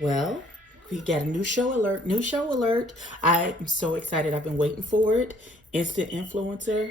Well, we got a new show alert. New show alert. I am so excited. I've been waiting for it. Instant influencer.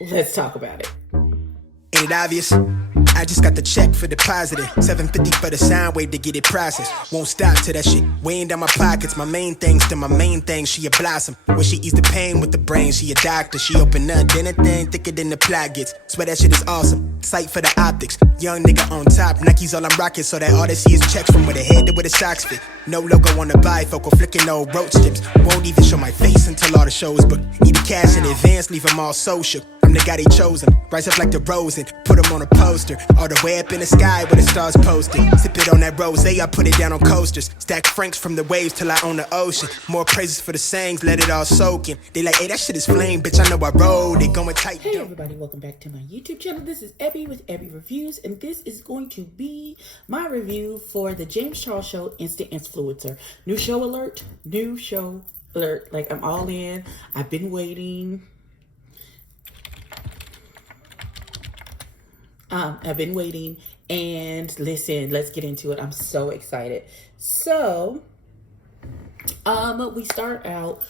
Let's talk about it. Ain't it obvious? I just got the check for depositing. $750 for the sound wave to get it processed. Won't stop till that shit weighing down my pockets. My main thing's to my main thing. She a blossom. When she ease the pain with the brain, she a doctor. She open up, then a thing thicker than the plot gets. Swear that shit is awesome. Sight for the optics. Young nigga on top. Nike's all I'm rocking, so that all they see is checks from where the head to where the socks fit. No logo on the bifocal, flicking no roach tips. Won't even show my face until all the shows book. Need the cash in advance, leave them all social. I'm the guy they chosen. Rise up like the rose and put them on a poster. All the way up in the sky where the stars posted. Sip it on that rose, I put it down on coasters. Stack francs from the waves till I own the ocean. More praises for the sayings, let it all soak in. They like, hey, that shit is flame, bitch, I know I rode it. Going tight. Hey everybody, welcome back to my YouTube channel. This is EBBIE with EBBIE Reviews, and this is going to be my review for the James Charles Show Instant Influencer. New show alert. New show alert. Like, I'm all in. I've been waiting. And listen, let's get into it. I'm so excited. So, we start out,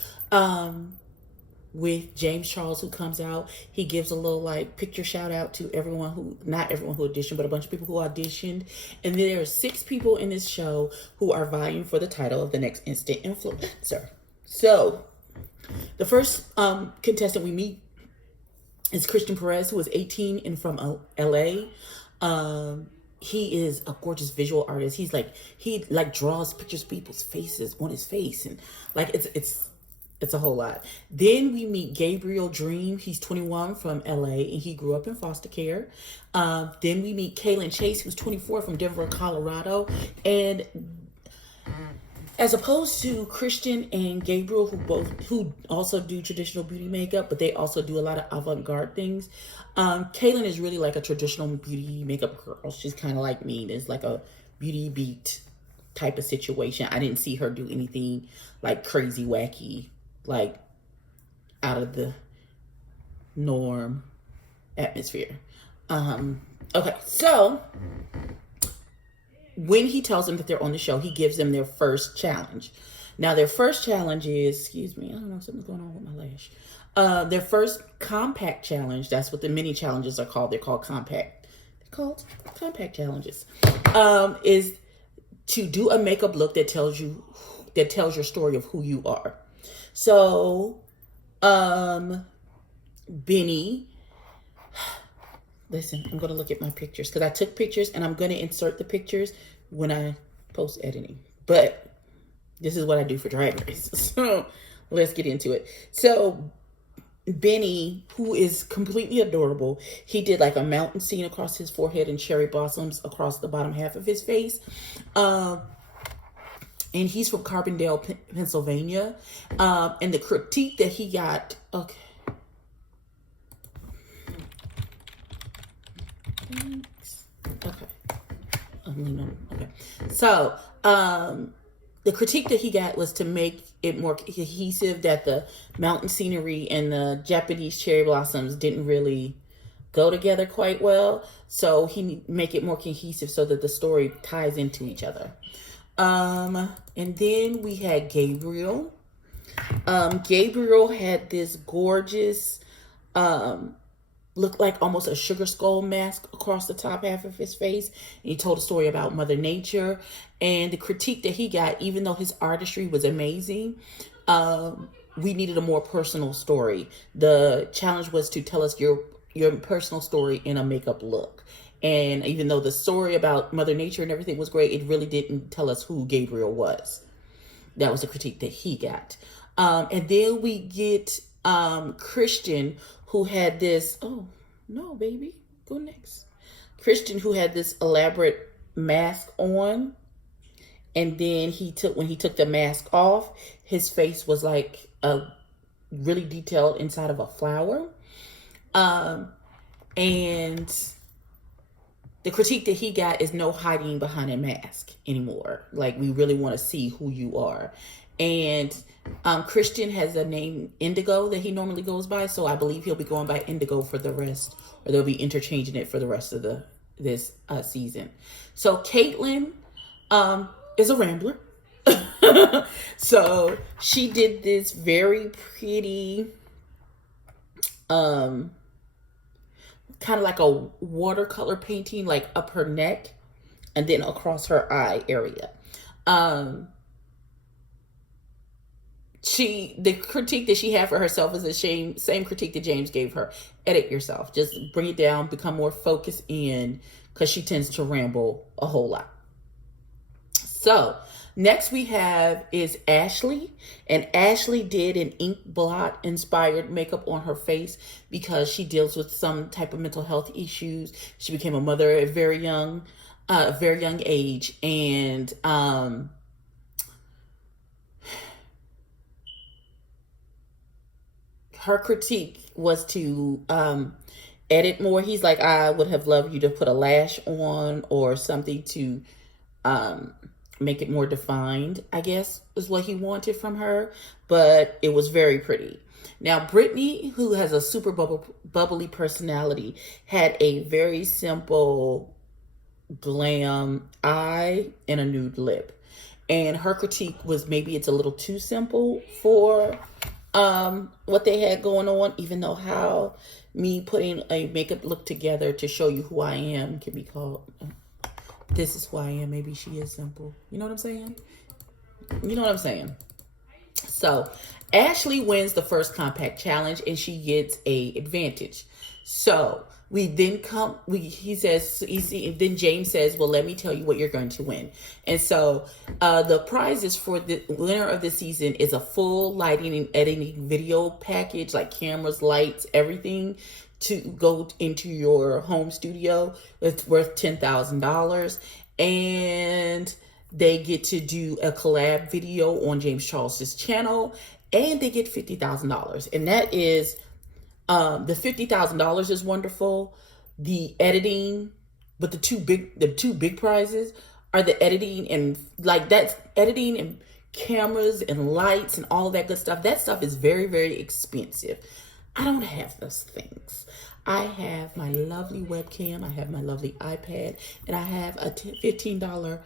with James Charles, who comes out. He gives a little like picture shout out to everyone who, not everyone who auditioned, but a bunch of people who auditioned. And there are 6 people in this show who are vying for the title of the next Instant Influencer. So the first contestant we meet is Christian Perez, who is 18 and from LA. He is a gorgeous visual artist. He draws pictures of people's faces on his face, and like it's a whole lot. Then we meet Gabriel Dream. He's 21 from LA, and he grew up in foster care. Then we meet Kaylin Chase, who's 24 from Denver, Colorado. And as opposed to Christian and Gabriel, who also do traditional beauty makeup, but they also do a lot of avant-garde things. Kaylin is really like a traditional beauty makeup girl. She's kind of like me. There's like a beauty beat type of situation. I didn't see her do anything like crazy, wacky, like out of the norm atmosphere. Okay, so when he tells them that they're on the show, he gives them their first challenge. Now, their first challenge is, excuse me, I don't know, something's going on with my lash. Their first compact challenge, that's what the mini challenges are called. They're called compact. They're called compact challenges. Is to do a makeup look that tells your story of who you are. So, Benny, listen, I'm going to look at my pictures because I took pictures and I'm going to insert the pictures when I post editing. But this is what I do for Drag Race. So let's get into it. So Benny, who is completely adorable, he did like a mountain scene across his forehead and cherry blossoms across the bottom half of his face. And he's from Carbondale, Pennsylvania. And the critique that he got, okay. Thanks. Okay. Okay. So, the critique that he got was to make it more cohesive, that the mountain scenery and the Japanese cherry blossoms didn't really go together quite well. So he make it more cohesive so that the story ties into each other. And then we had Gabriel. Gabriel had this gorgeous, looked like almost a sugar skull mask across the top half of his face. And he told a story about Mother Nature. And the critique that he got, even though his artistry was amazing, we needed a more personal story. The challenge was to tell us your personal story in a makeup look. And even though the story about Mother Nature and everything was great, it really didn't tell us who Gabriel was. That was the critique that he got. And then we get Christian, who had this, oh, no, baby, go next. Christian, who had this elaborate mask on. And then when he took the mask off, his face was like a really detailed inside of a flower. And the critique that he got is no hiding behind a mask anymore. Like, we really want to see who you are. And Christian has a name Indigo that he normally goes by, so I believe he'll be going by Indigo for the rest, or they'll be interchanging it for the rest of this season. So Caitlin, is a rambler. So she did this very pretty, kind of like a watercolor painting, like up her neck and then across her eye area. The critique that she had for herself is the same critique that James gave her. Edit yourself. Just bring it down, become more focused in, because she tends to ramble a whole lot. So next we have is Ashley. And Ashley did an ink blot inspired makeup on her face because she deals with some type of mental health issues. She became a mother at a very young age. And her critique was to edit more. He's like, I would have loved you to put a lash on or something to make it more defined, I guess, is what he wanted from her. But it was very pretty. Now, Brittany, who has a super bubbly personality, had a very simple glam eye and a nude lip. And her critique was maybe it's a little too simple for what they had going on, even though how me putting a makeup look together to show you who I am can be called, this is who I am. Maybe she is simple. You know what I'm saying? You know what I'm saying? So Ashley wins the first compact challenge and she gets a advantage. So we then then James says, well, let me tell you what you're going to win. And so the prizes for the winner of the season is a full lighting and editing video package, like cameras, lights, everything, to go into your home studio. It's worth $10,000. And they get to do a collab video on James Charles's channel, and they get $50,000. And that is, the $50,000 is wonderful. The editing, but the two big prizes are the editing, and like that's editing and cameras and lights and all that good stuff. That stuff is very, very expensive. I don't have those things. I have my lovely webcam, I have my lovely iPad, and I have a $15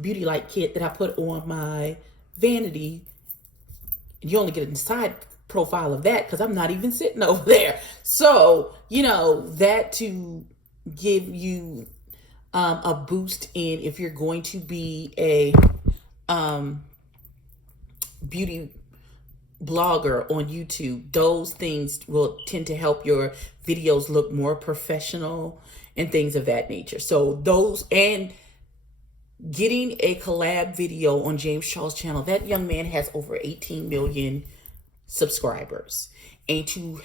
beauty light kit that I put on my vanity. You only get a side profile of that because I'm not even sitting over there. So, you know, that to give you a boost in if you're going to be a beauty blogger on YouTube, those things will tend to help your videos look more professional and things of that nature. So those, and getting a collab video on James Charles' channel, that young man has over 18 million subscribers, and to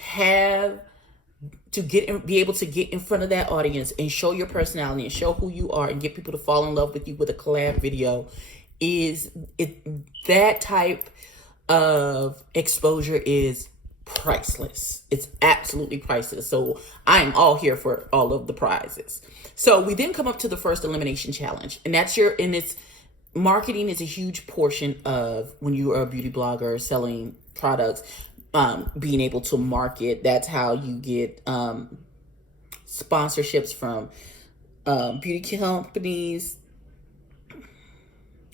be able to get in front of that audience and show your personality and show who you are and get people to fall in love with you with a collab video that type of exposure is priceless. It's absolutely priceless. So I'm all here for all of the prizes. So we then come up to the first elimination challenge, and it's marketing is a huge portion of when you are a beauty blogger selling products, being able to market. That's how you get sponsorships from beauty companies.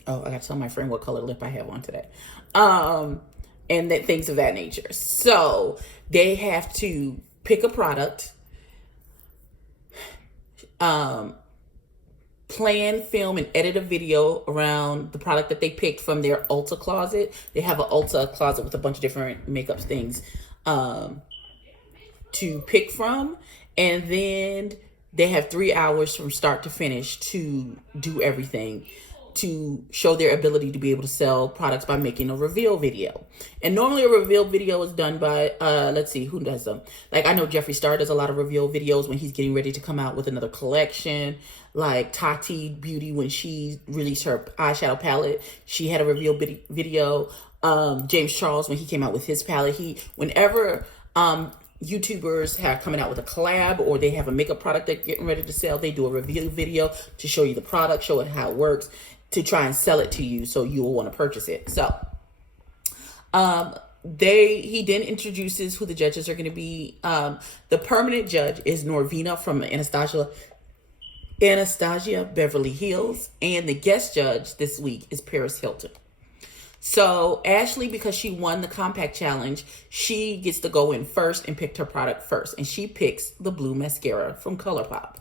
Oh, I got to tell my friend what color lip I have on today. And that things of that nature. So they have to pick a product, plan, film, and edit a video around the product that they picked from their Ulta closet. They have an Ulta closet with a bunch of different makeup things to pick from. And then they have 3 hours from start to finish to do everything, to show their ability to be able to sell products by making a reveal video. And normally a reveal video is done by, let's see, who does them? Like, I know Jeffree Star does a lot of reveal videos when he's getting ready to come out with another collection. Like Tati Beauty, when she released her eyeshadow palette, she had a reveal video. James Charles, when he came out with his palette, whenever YouTubers have coming out with a collab or they have a makeup product they're getting ready to sell, they do a reveal video to show you the product, show it how it works, to try and sell it to you so you will want to purchase it. So he then introduces who the judges are going to be. The permanent judge is Norvina from Anastasia Anastasia Beverly Hills, and the guest judge this week is Paris Hilton. So Ashley, because she won the compact challenge, she gets to go in first and pick her product first, and she picks the blue mascara from ColourPop.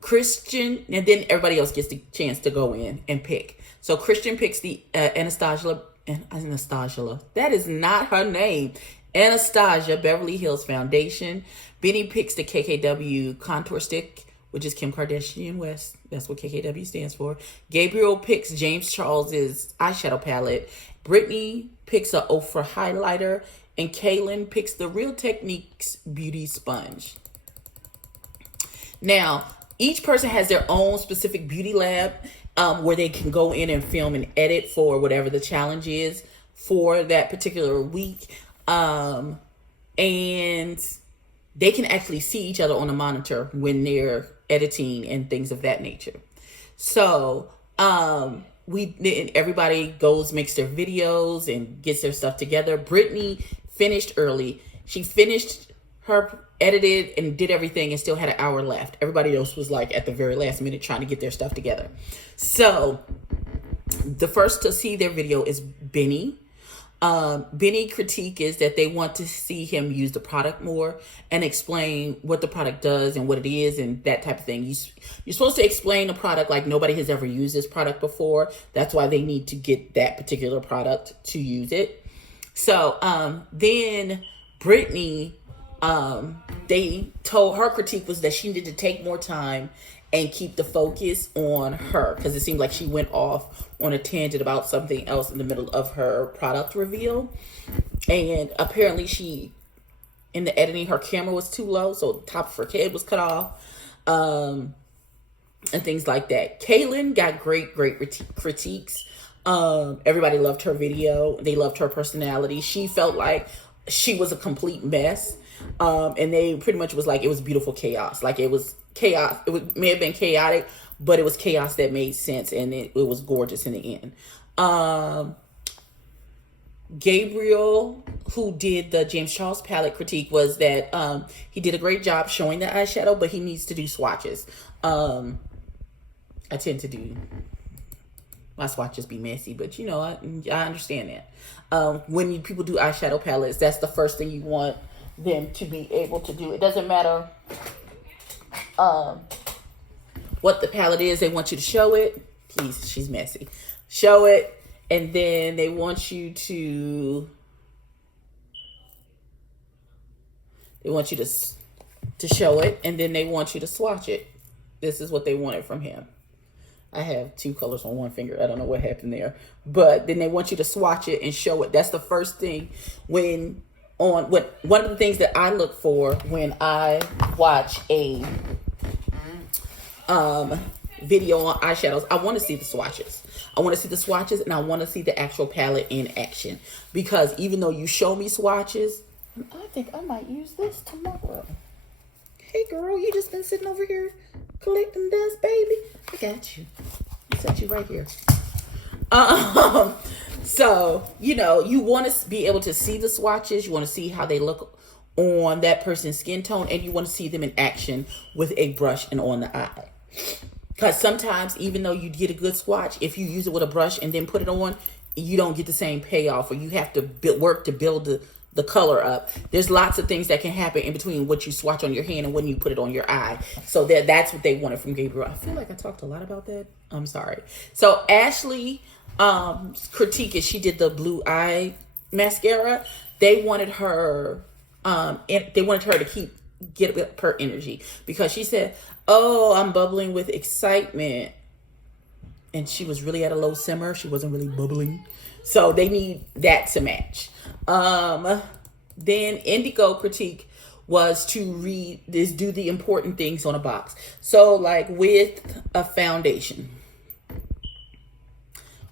Christian, and then everybody else gets the chance to go in and pick. So Christian picks the Anastasia, that is not her name, Anastasia Beverly Hills Foundation. Benny picks the KKW Contour Stick, which is Kim Kardashian West. That's what KKW stands for. Gabriel picks James Charles's eyeshadow palette. Brittany picks a Ofra highlighter. And Kaylin picks the Real Techniques Beauty Sponge. Now, each person has their own specific beauty lab where they can go in and film and edit for whatever the challenge is for that particular week. And they can actually see each other on a monitor when they're editing and things of that nature. So everybody goes, makes their videos and gets their stuff together. Brittany finished early. She finished her edited and did everything and still had an hour left. Everybody else was like at the very last minute trying to get their stuff together. So the first to see their video is Benny. Benny critique is that they want to see him use the product more and explain what the product does and what it is and that type of thing. You're supposed to explain the product like nobody has ever used this product before. That's why they need to get that particular product to use it. So then Brittany, they told her critique was that she needed to take more time and keep the focus on her, because it seemed like she went off on a tangent about something else in the middle of her product reveal. And apparently in the editing, her camera was too low, so the top of her head was cut off, and things like that. Kaylin got great critiques. Everybody loved her video. They loved her personality. She felt like she was a complete mess. And they pretty much was like, it was beautiful chaos. Like it was chaos. May have been chaotic, but it was chaos that made sense, and it was gorgeous in the end. Gabriel, who did the James Charles palette critique, was that he did a great job showing the eyeshadow, but he needs to do swatches. I tend to do my swatches be messy, but I understand that. When people do eyeshadow palettes, that's the first thing you want them to be able to do. It doesn't matter what the palette is. They want you to show it. Please, she's messy. Show it, and then they want you to show it, and then they want you to swatch it. This is what they wanted from him. I have two colors on one finger. I don't know what happened there, but then they want you to swatch it and show it. That's the first thing one of the things that I look for when I watch a video on eyeshadows. I want to see the swatches. I want to see the swatches, and I want to see the actual palette in action, because even though you show me swatches, I think I might use this tomorrow. Hey girl, you just been sitting over here collecting dust, baby. I got you. I set you right here. So, you want to be able to see the swatches. You want to see how they look on that person's skin tone, and you want to see them in action with a brush and on the eye. Because sometimes, even though you get a good swatch, if you use it with a brush and then put it on, you don't get the same payoff, or you have to work to build the color up. There's lots of things that can happen in between what you swatch on your hand and when you put it on your eye. So that's what they wanted from Gabriel. I feel like I talked a lot about that. I'm sorry. So Ashley, critique is she did the blue eye mascara. They wanted her to get up her energy, because she said, "Oh, I'm bubbling with excitement," and she was really at a low simmer. She wasn't really bubbling, so they need that to match. Then Indigo critique was to do the important things on a box. So like with a foundation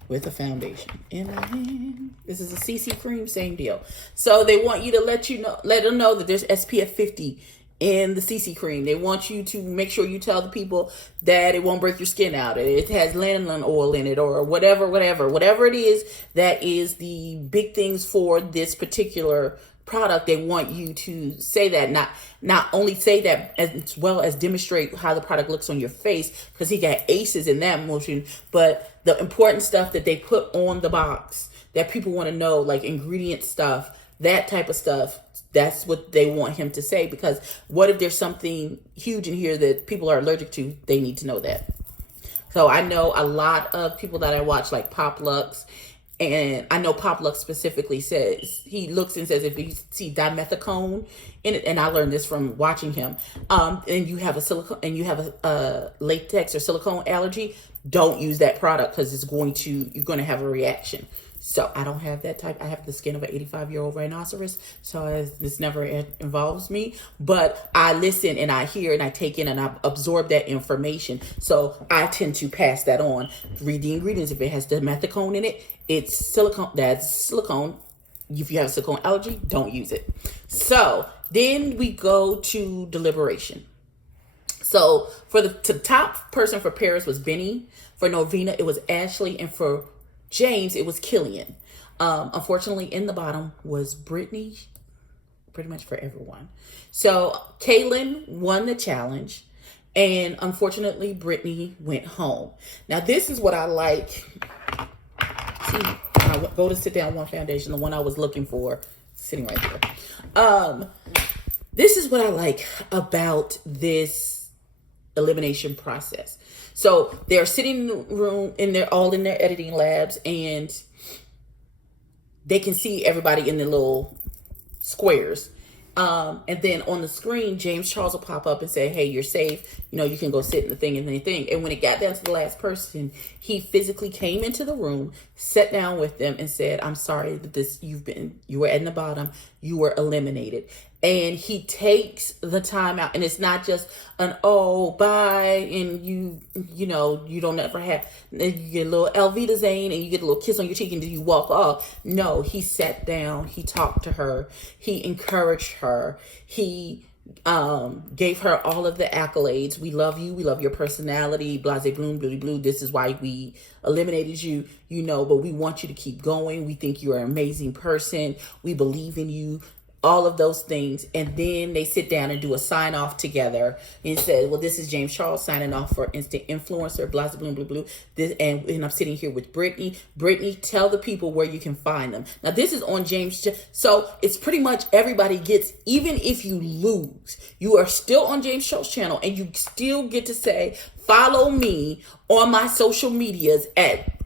in my hand. This is a CC cream, same deal. So they want you to let them know that there's SPF 50 in the CC cream. They want you to make sure you tell the people that it won't break your skin out. It has lanolin oil in it, or whatever it is. That is the big things for this particular product, they want you to say that, not only say that as well as demonstrate how the product looks on your face, because he got aces in that motion, but the important stuff that they put on the box that people want to know, like ingredient stuff, that type of stuff, that's what they want him to say, because what if there's something huge in here that people are allergic to? They need to know that. So I know a lot of people that I watch, like Pop Lux, and I know Pop Lux specifically says, he looks and says, if you see dimethicone in it, and I learned this from watching him, and you have a silicone, and you have a latex or silicone allergy, don't use that product, because you're going to have a reaction. So I don't have that type. I have the skin of an 85-year-old rhinoceros, so this never involves me. But I listen and I hear and I take in and I absorb that information. So I tend to pass that on. Read the ingredients. If it has dimethicone in it, it's silicone. That's silicone. If you have a silicone allergy, don't use it. So then we go to deliberation. So for the top person for Paris was Benny. For Novena, it was Ashley, and for James, it was Killian. Unfortunately, in the bottom was Brittany, pretty much for everyone. So Kaylin won the challenge, and unfortunately, Brittany went home. Now, this is what I like. See, when I go to sit down one foundation, the one I was looking for, sitting right there. This is what I like about this elimination process. So they're sitting in the room and they're all in their editing labs, and they can see everybody in the little squares. And then on the screen, James Charles will pop up and say, hey, you're safe. You can go sit in the thing and anything. And when it got down to the last person, he physically came into the room, sat down with them and said, I'm sorry that you were at the bottom. You were eliminated. And he takes the time out, and it's not just an, oh, bye. And you don't ever have, you get a little Elvita Zane and you get a little kiss on your cheek and then you walk off. No, he sat down, he talked to her, he encouraged her, he gave her all of the accolades. We love you, we love your personality, blase bloom, blue blue. This is why we eliminated you, but we want you to keep going. We think you're an amazing person. We believe in you. All of those things. And then they sit down and do a sign off together and say, well, this is James Charles signing off for Instant Influencer, blah, blah, blah, blah. And I'm sitting here with Brittany. Brittany, tell the people where you can find them. Now, this is on James. So it's pretty much everybody gets, even if you lose, you are still on James Charles' channel, and you still get to say, follow me on my social medias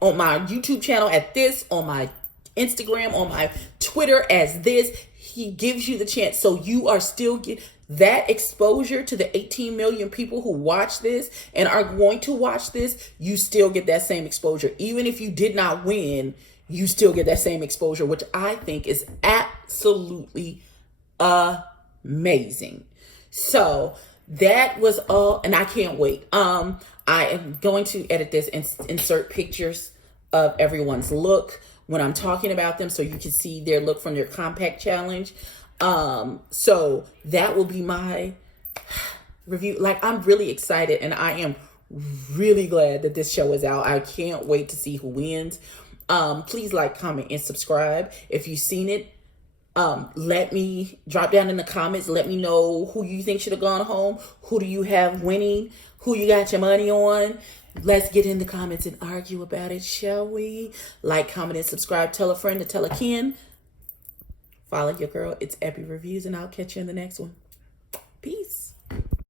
on my YouTube channel at this, on my Instagram, on my Twitter as this. He gives you the chance. So you are still getting that exposure to the 18 million people who watch this and are going to watch this. You still get that same exposure. Even if you did not win, you still get that same exposure, which I think is absolutely amazing. So that was all, and I can't wait. I am going to edit this and insert pictures of everyone's look when I'm talking about them, so you can see their look from their compact challenge. So that will be my review. Like, I'm really excited, and I am really glad that this show is out. I can't wait to see who wins. Please like, comment, and subscribe. If you've seen it, let me drop down in the comments. Let me know who you think should have gone home. Who do you have winning? Who you got your money on? Let's get in the comments and argue about it, shall we? Like, comment, and subscribe. Tell a friend to tell a kin. Follow your girl. It's EBBIE Reviews, and I'll catch you in the next one. Peace.